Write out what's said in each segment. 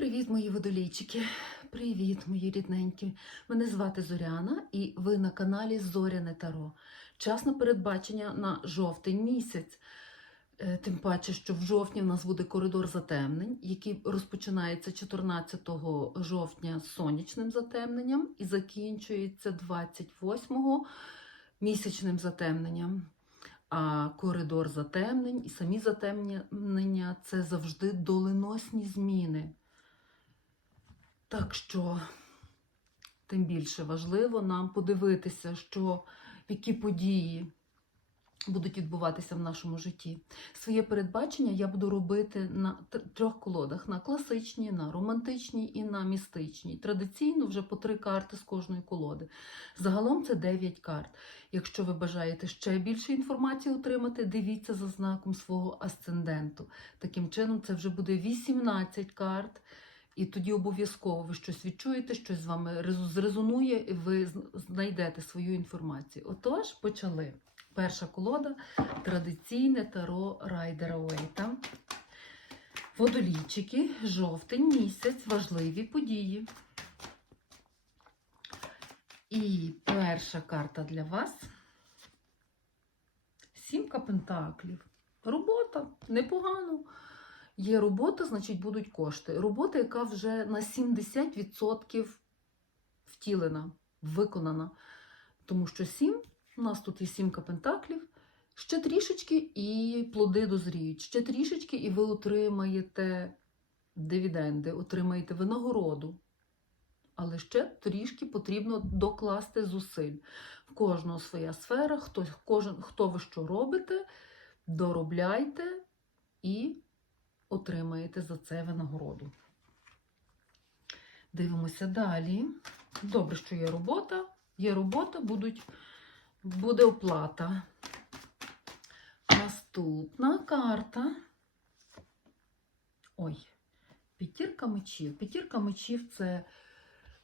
Привіт, мої водолійчики! Привіт, мої рідненькі! Мене звати Зоряна, і ви на каналі Зоряне Таро. Час на передбачення на жовтень місяць. Е, Тим паче, що в жовтні в нас буде коридор затемнень, який розпочинається 14 жовтня з сонячним затемненням і закінчується 28 місячним затемненням. А коридор затемнень і самі затемнення це завжди доленосні зміни. Так що, тим більше важливо нам подивитися, що які події будуть відбуватися в нашому житті. Своє передбачення я буду робити на трьох колодах: на класичній, на романтичній і на містичній. Традиційно вже по три карти з кожної колоди. Загалом це 9 карт. Якщо ви бажаєте ще більше інформації отримати, дивіться за знаком свого асценденту. Таким чином, це вже буде 18 карт. І тоді обов'язково ви щось відчуєте, щось з вами зрезонує, і ви знайдете свою інформацію. Отож, почали. Перша колода традиційне таро Райдера Уейта. Водолійчики, жовтень місяць, важливі події. І перша карта для вас. Сімка пентаклів. Робота непогано. Є робота, значить будуть кошти. Робота, яка вже на 70% втілена, виконана. Тому що сім, у нас тут є сімка пентаклів, ще трішечки і плоди дозріють. Ще трішечки, і ви отримаєте дивіденди, отримаєте винагороду. Але ще трішки потрібно докласти зусиль. В кожного своя сфера, хто, кожен, хто ви що робите, доробляйте і отримаєте за це винагороду. Дивимося далі. Добре, що є робота. Є робота, будуть, буде оплата. Наступна карта. Ой, п'ятірка мечів. П'ятірка мечів це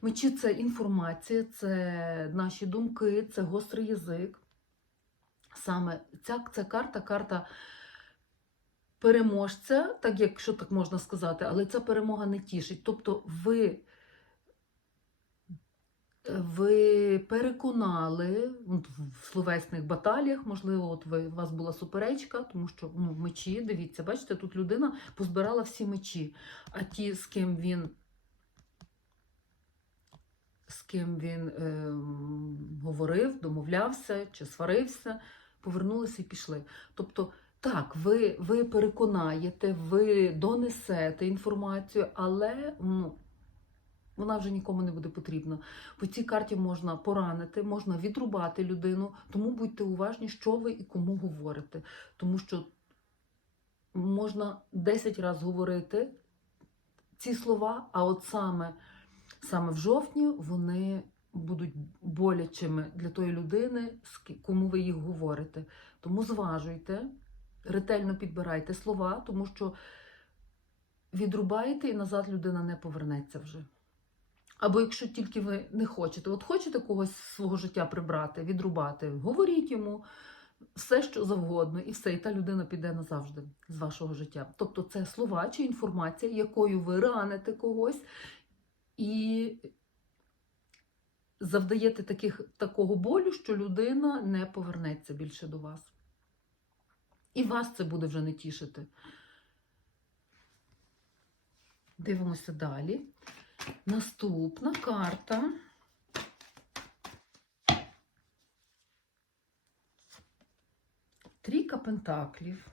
мечі це інформація, це наші думки, це гострий язик. Саме ця, ця карта, карта переможця, так якщо так можна сказати, але ця перемога не тішить. Тобто ви, ви переконали в словесних баталіях, можливо, от ви, у вас була суперечка, тому що ну, мечі, дивіться, бачите, тут людина позбирала всі мечі, а ті, з ким він. З ким він е, говорив, домовлявся чи сварився, повернулися і пішли. Тобто, так, ви, ви переконаєте, ви донесете інформацію, але ну, вона вже нікому не буде потрібна. По цій карті можна поранити, можна відрубати людину, тому будьте уважні, що ви і кому говорите. Тому що можна 10 разів говорити ці слова, а от саме, саме в жовтні вони будуть болячими для тої людини, кому ви їх говорите. Тому зважуйте, ретельно підбирайте слова, тому що відрубаєте і назад людина не повернеться вже. Або якщо тільки ви не хочете, от хочете когось з свого життя прибрати, відрубати, говоріть йому все, що завгодно, і все, і та людина піде назавжди з вашого життя. Тобто це слова чи інформація, якою ви раните когось і завдаєте таких, такого болю, що людина не повернеться більше до вас. І вас це буде вже не тішити. Дивимося далі. Наступна карта. Трійка пентаклів.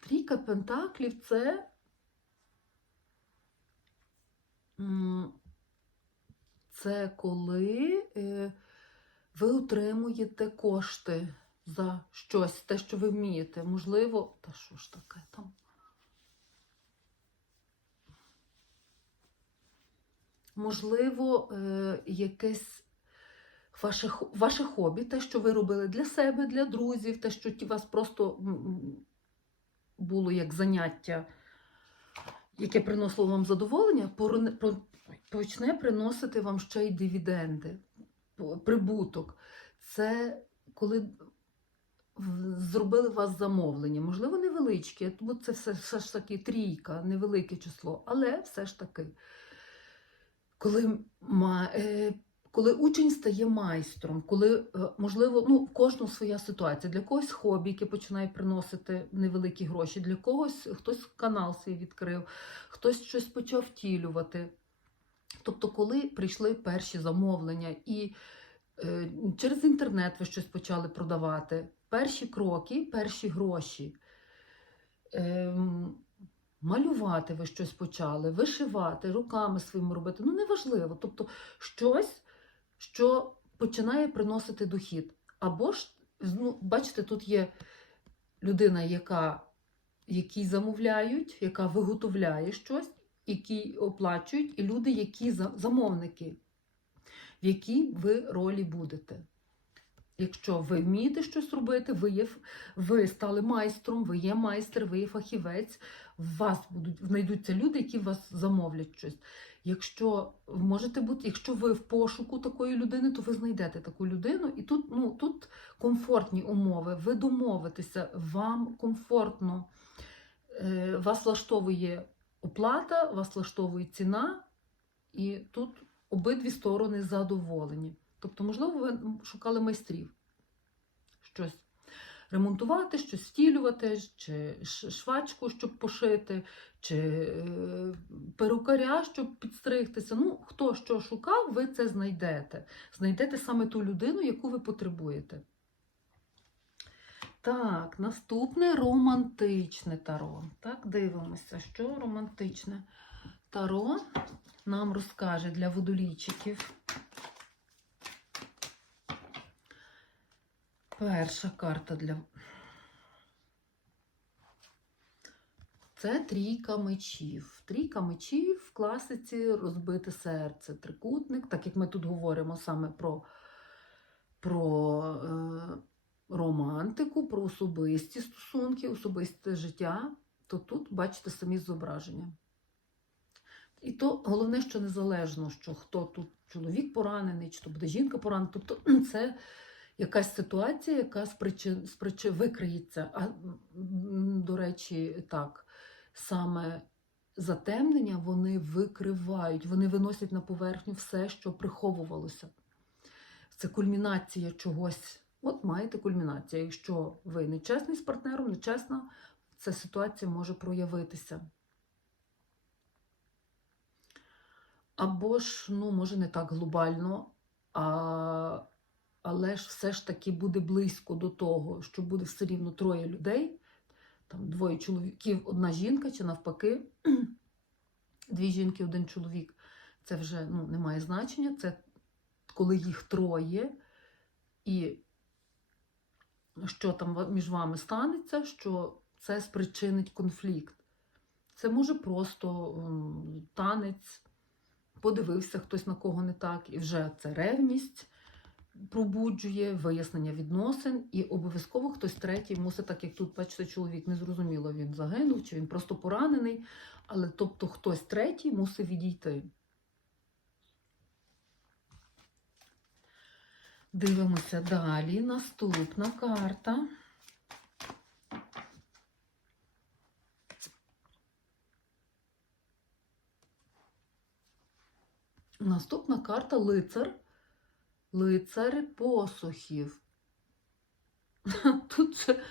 Трійка пентаклів це. Це коли е, ви отримуєте кошти за щось, те, що ви вмієте. Можливо, та що ж таке там? Можливо, е, якесь ваше, ваше хобі, те, що ви робили для себе, для друзів, те, що ті вас просто було як заняття, яке приносило вам задоволення, почне приносити вам ще й дивіденди, прибуток. Це коли зробили у вас замовлення. Можливо, невеличке, бо це все, все ж таки трійка, невелике число, але все ж таки, коли, е, коли учень стає майстром, коли, е, можливо, ну, в кожного своя ситуація. Для когось хобі, яке починає приносити невеликі гроші, для когось хтось канал свій відкрив, хтось щось почав втілювати. Тобто, коли прийшли перші замовлення і е, через інтернет ви щось почали продавати, перші кроки, перші гроші. Ем, малювати ви щось почали, вишивати, руками своїми робити. Ну, неважливо. Тобто щось, що починає приносити дохід. Або ж, ну, бачите, тут є людина, яка, якій замовляють, яка виготовляє щось, які оплачують, і люди, які замовники, в якій ви ролі будете. Якщо ви вмієте щось робити, ви, є, ви стали майстром, ви є майстер, ви є фахівець, в вас будуть знайдуться люди, які вас замовлять щось. Якщо можете бути, якщо ви в пошуку такої людини, то ви знайдете таку людину, і тут, ну, тут комфортні умови, ви домовитеся, вам комфортно, е, вас влаштовує оплата, вас влаштовує ціна, і тут обидві сторони задоволені. Тобто, можливо, ви шукали майстрів щось ремонтувати, щось втілювати, чи швачку, щоб пошити, чи е, перукаря, щоб підстригтися. Ну, хто що шукав, ви це знайдете. Знайдете саме ту людину, яку ви потребуєте. Так, наступне романтичне таро. Так, дивимося, що романтичне таро нам розкаже для водолійчиків. Перша карта для. Це трійка мечів. Трійка мечів в класиці розбите серце, трикутник, так як ми тут говоримо саме про, про е, романтику, про особисті стосунки, особисте життя, то тут бачите самі зображення. І то головне, що незалежно, що хто тут чоловік поранений, чи то буде жінка поранена, тобто це якась ситуація, яка спричи, спричи, викриється. А до речі, так, саме затемнення вони викривають, вони виносять на поверхню все, що приховувалося. Це кульмінація чогось. От маєте кульмінацію. Якщо ви нечесний з партнером, нечесна, ця ситуація може проявитися. Або ж, ну, може, не так глобально, а, але ж все ж таки буде близько до того, що буде все рівно троє людей, там двоє чоловіків, одна жінка, чи навпаки, дві жінки, один чоловік. Це вже ну, не має значення. Це коли їх троє, і що там між вами станеться, що це спричинить конфлікт. Це може просто танець, подивився хтось на кого не так, і вже це ревність пробуджує, вияснення відносин, і обов'язково хтось третій мусить, так як тут, бачите, чоловік незрозуміло, він загинув, чи він просто поранений, але тобто хтось третій мусить відійти. Дивимося далі. Наступна карта. Наступна карта лицар. Лицар посухів. Тут ще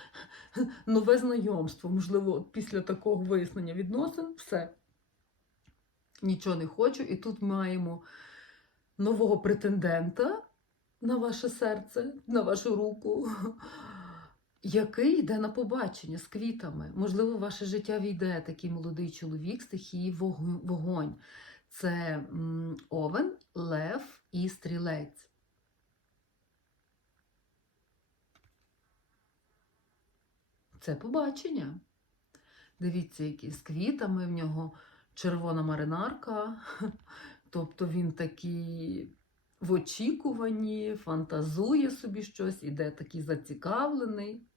нове знайомство. Можливо, після такого вияснення відносин все. Нічого не хочу. І тут маємо нового претендента на ваше серце, на вашу руку, який йде на побачення з квітами. Можливо, в ваше життя війде такий молодий чоловік стихії вогонь. Це овен, лев і стрілець. Це побачення. Дивіться, які з квітами в нього червона маринарка. Тобто він такий в очікуванні, фантазує собі щось, іде такий зацікавлений.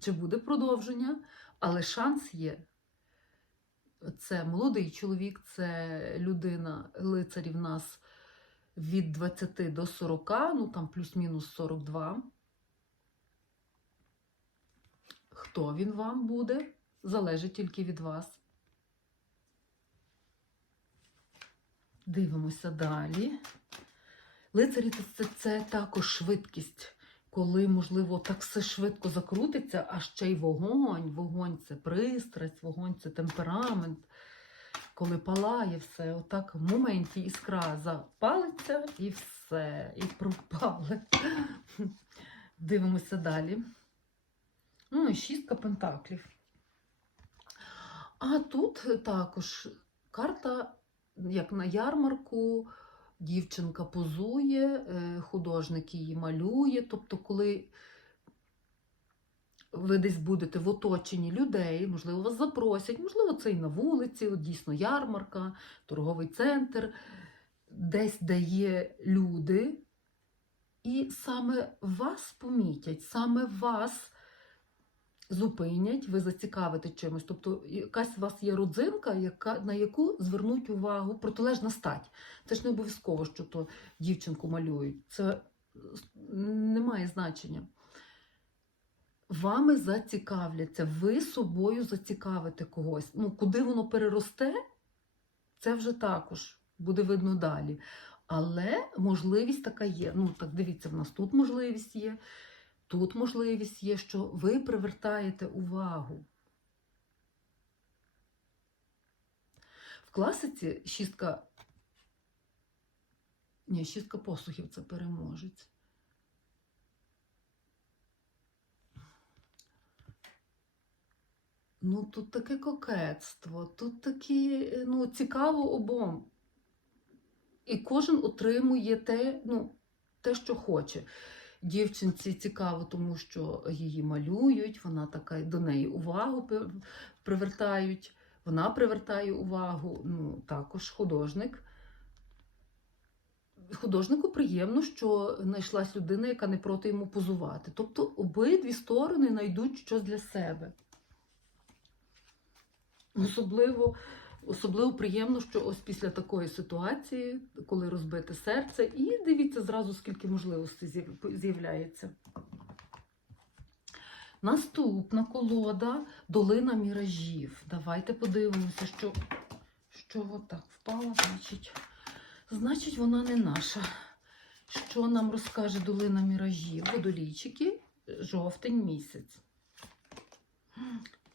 Чи буде продовження, але шанс є. Це молодий чоловік, це людина, лицарі в нас від 20 до 40, ну там плюс-мінус 42. Хто він вам буде, залежить тільки від вас. Дивимося далі. Лицарі це, це, також швидкість, коли, можливо, так все швидко закрутиться, а ще й вогонь. Вогонь це пристрасть, вогонь це темперамент. Коли палає все, отак в моменті іскра запалиться і все, і пропали. Дивимося далі. Ну, і шістка пентаклів. А тут також карта, як на ярмарку, дівчинка позує, е, художник її малює. Тобто, коли ви десь будете в оточенні людей, можливо, вас запросять, можливо, це і на вулиці, от дійсно ярмарка, торговий центр, десь, де є люди, і саме вас помітять, саме вас зупинять, ви зацікавите чимось. Тобто якась у вас є родзинка, яка, на яку звернуть увагу протилежна стать. Це ж не обов'язково, що то дівчинку малюють. Це не має значення. Вами зацікавляться, ви собою зацікавите когось. Ну, куди воно переросте, це вже також буде видно далі. Але можливість така є. Ну, так дивіться, в нас тут можливість є, тут можливість є, що ви привертаєте увагу. В класиці шістка. Ні, шістка посухів це переможець. Ну, тут таке кокетство, тут такі, ну, цікаво обом. І кожен отримує те, ну, те, що хоче. Дівчинці цікаво, тому що її малюють, вона така до неї увагу привертають, вона привертає увагу, ну, також художник. Художнику приємно, що знайшлась людина, яка не проти йому позувати. Тобто обидві сторони знайдуть щось для себе. Особливо, особливо приємно, що ось після такої ситуації, коли розбите серце, і дивіться зразу, скільки можливостей з'являється. Наступна колода долина міражів. Давайте подивимося, що, що отак впала, значить. Значить, вона не наша. Що нам розкаже долина міражів? Водолійчики, жовтень місяць.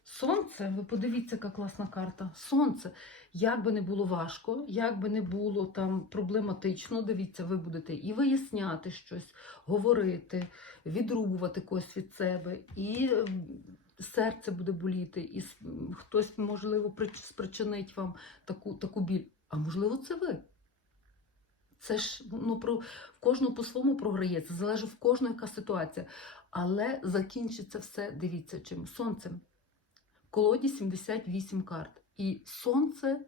Сонце, ви подивіться, яка класна карта. Сонце. Як би не було важко, як би не було там проблематично, дивіться, ви будете і виясняти щось, говорити, відрубувати когось від себе, і серце буде боліти, і хтось, можливо, спричинить вам таку, таку біль. А можливо, це ви. Це ж ну, про, в кожного по-своєму програється, залежить в кожного яка ситуація. Але закінчиться все, дивіться, чим сонцем. Колоді 78 карт. І сонце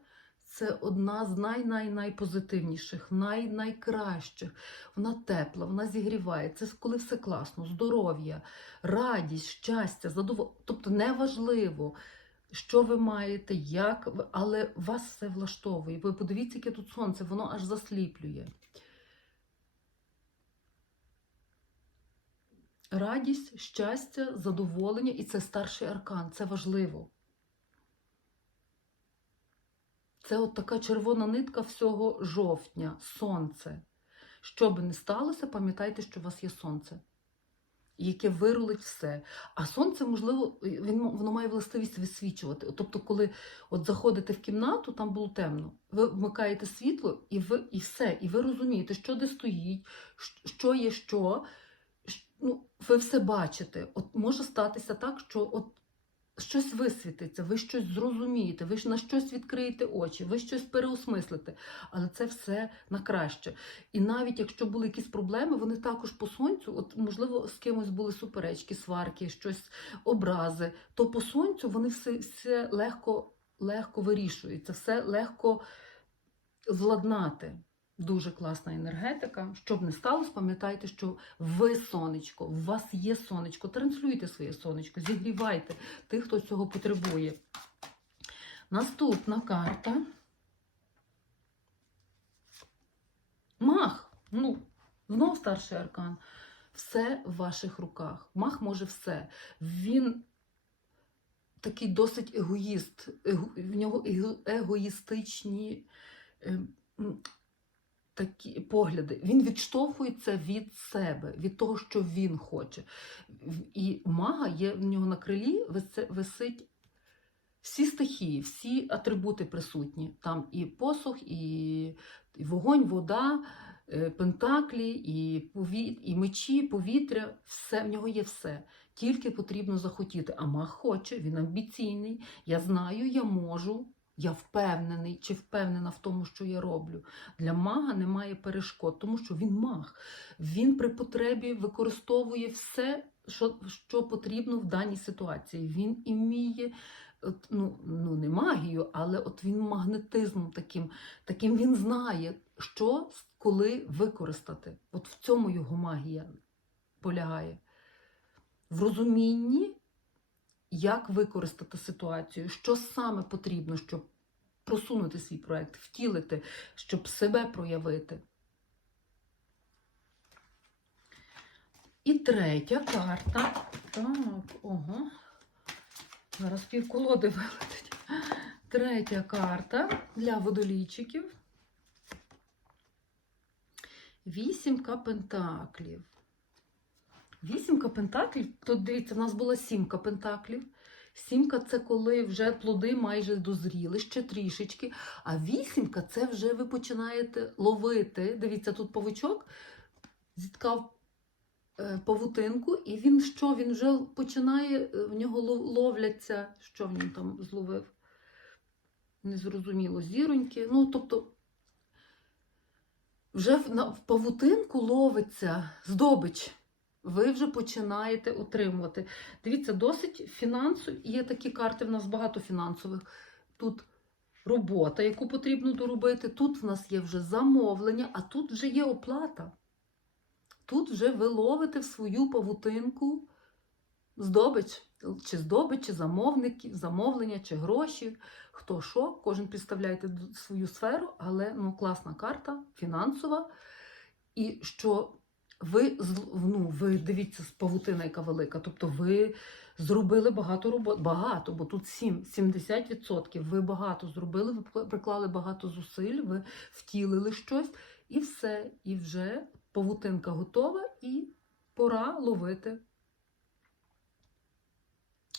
це одна з най-най-найпозитивніших, най-найкращих. Вона тепла, вона зігріває. Це коли все класно, здоров'я, радість, щастя, задоволення. Тобто неважливо, що ви маєте, як, але вас все влаштовує. Ви подивіться, яке тут сонце, воно аж засліплює. Радість, щастя, задоволення, і це старший аркан, це важливо. Це от така червона нитка всього жовтня, сонце. Що би не сталося, пам'ятайте, що у вас є сонце, яке вирулить все. А сонце, можливо, він, воно має властивість висвічувати. Тобто, коли от заходите в кімнату, там було темно, ви вмикаєте світло, і ви і все, і ви розумієте, що де стоїть, що є що. Ну, ви все бачите. От може статися так, що от щось висвітиться, ви щось зрозумієте, ви ж на щось відкриєте очі, ви щось переосмислите, але це все на краще. І навіть якщо були якісь проблеми, вони також по сонцю, от можливо, з кимось були суперечки, сварки, щось образи, то по сонцю вони все, все легко, легко вирішується, все легко владнати. Дуже класна енергетика. Щоб не сталося, пам'ятайте, що ви сонечко, у вас є сонечко. Транслюйте своє сонечко, зігрівайте тих, хто цього потребує. Наступна карта. Мах. Ну, знов старший аркан. Все в ваших руках. Мах може все. Він такий досить егоїст. Его, в нього его, егоїстичні е, м, такі погляди. Він відштовхується від себе, від того, що він хоче. І мага є в нього на крилі висить всі стихії, всі атрибути присутні. Там і посух, і, вогонь, вода, е, пентаклі, і, пові... і мечі, повітря. Все, в нього є все. Тільки потрібно захотіти. А маг хоче, він амбіційний. Я знаю, я можу. Я впевнений чи впевнена в тому, що я роблю. Для мага немає перешкод, тому що він маг. Він при потребі використовує все, що, що потрібно в даній ситуації. Він іміє от, ну, ну, не магію, але от він магнетизмом таким, таким він знає, що коли використати. От в цьому його магія полягає. В розумінні, як використати ситуацію, що саме потрібно, щоб просунути свій проект, втілити, щоб себе проявити. І третя карта. Так, ого. Зараз півколоди вилетить. Третя карта для водолійчиків. Вісімка пентаклів. Вісімка пентаклів, тут дивіться, в нас була сімка пентаклів. Сімка це коли вже плоди майже дозріли, ще трішечки. А вісімка це вже ви починаєте ловити. Дивіться, тут павучок зіткав е, павутинку, і він що? Він вже починає, е, в нього ловляться, що він там зловив? Незрозуміло, зіроньки. Ну, тобто, вже в павутинку ловиться здобич. Ви вже починаєте отримувати. Дивіться, досить фінансові. Є такі карти, в нас багато фінансових. Тут робота, яку потрібно доробити. Тут в нас є вже замовлення, а тут вже є оплата. Тут вже ви ловите в свою павутинку здобич, чи здобич, чи замовники, замовлення, чи гроші. Хто що, кожен підставляєте свою сферу, але ну, класна карта, фінансова. І що ви, ну, ви дивіться, павутина, яка велика. Тобто ви зробили багато роботи, багато, бо тут 7, 70%. Ви багато зробили, ви приклали багато зусиль, ви втілили щось, і все. І вже павутинка готова, і пора ловити,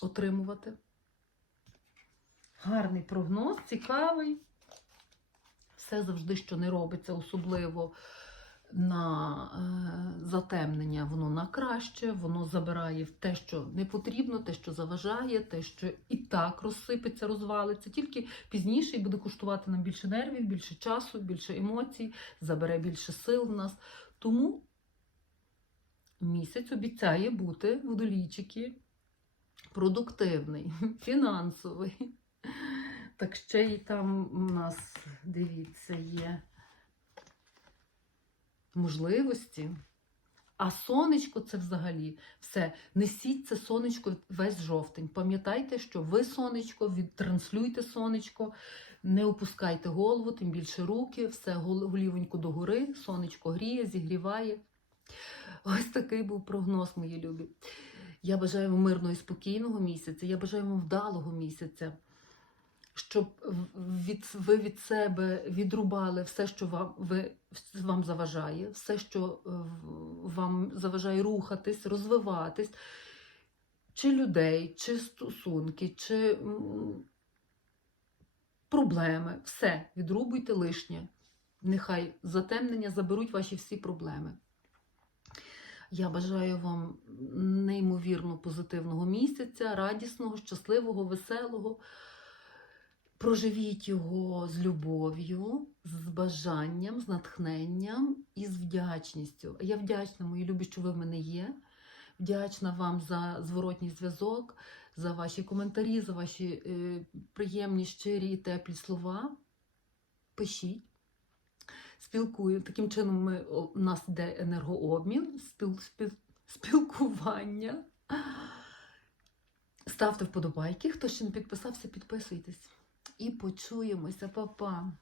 отримувати. Гарний прогноз, цікавий. Все завжди, що не робиться, особливо на е, затемнення, воно на краще, воно забирає те, що не потрібно, те, що заважає, те, що і так розсипеться, розвалиться. Тільки пізніше і буде коштувати нам більше нервів, більше часу, більше емоцій, забере більше сил в нас. Тому місяць обіцяє бути водолійчики продуктивний, фінансовий. Так ще й там у нас, дивіться, є можливості. А сонечко це взагалі все. Несіть це сонечко весь жовтень. Пам'ятайте, що ви сонечко, відтранслюйте сонечко, не опускайте голову, тим більше руки, все гол- голівоньку догори, сонечко гріє, зігріває. Ось такий був прогноз, мої любі. Я бажаю вам мирного і спокійного місяця. Я бажаю вам вдалого місяця, щоб від, ви від себе відрубали все, що вам, ви, вам заважає, все, що е, вам заважає рухатись, розвиватись, чи людей, чи стосунки, чи проблеми. Все, відрубуйте лишнє. Нехай затемнення заберуть ваші всі проблеми. Я бажаю вам неймовірно позитивного місяця, радісного, щасливого, веселого. Проживіть його з любов'ю, з бажанням, з натхненням і з вдячністю. Я вдячна, мої любі, що ви в мене є. Вдячна вам за зворотній зв'язок, за ваші коментарі, за ваші е, приємні, щирі і теплі слова. Пишіть. Спілкую. Таким чином ми, у нас йде енергообмін, спіл, спіл, спілкування. Ставте вподобайки. Хто ще не підписався, підписуйтесь. І почуємося, Па-па.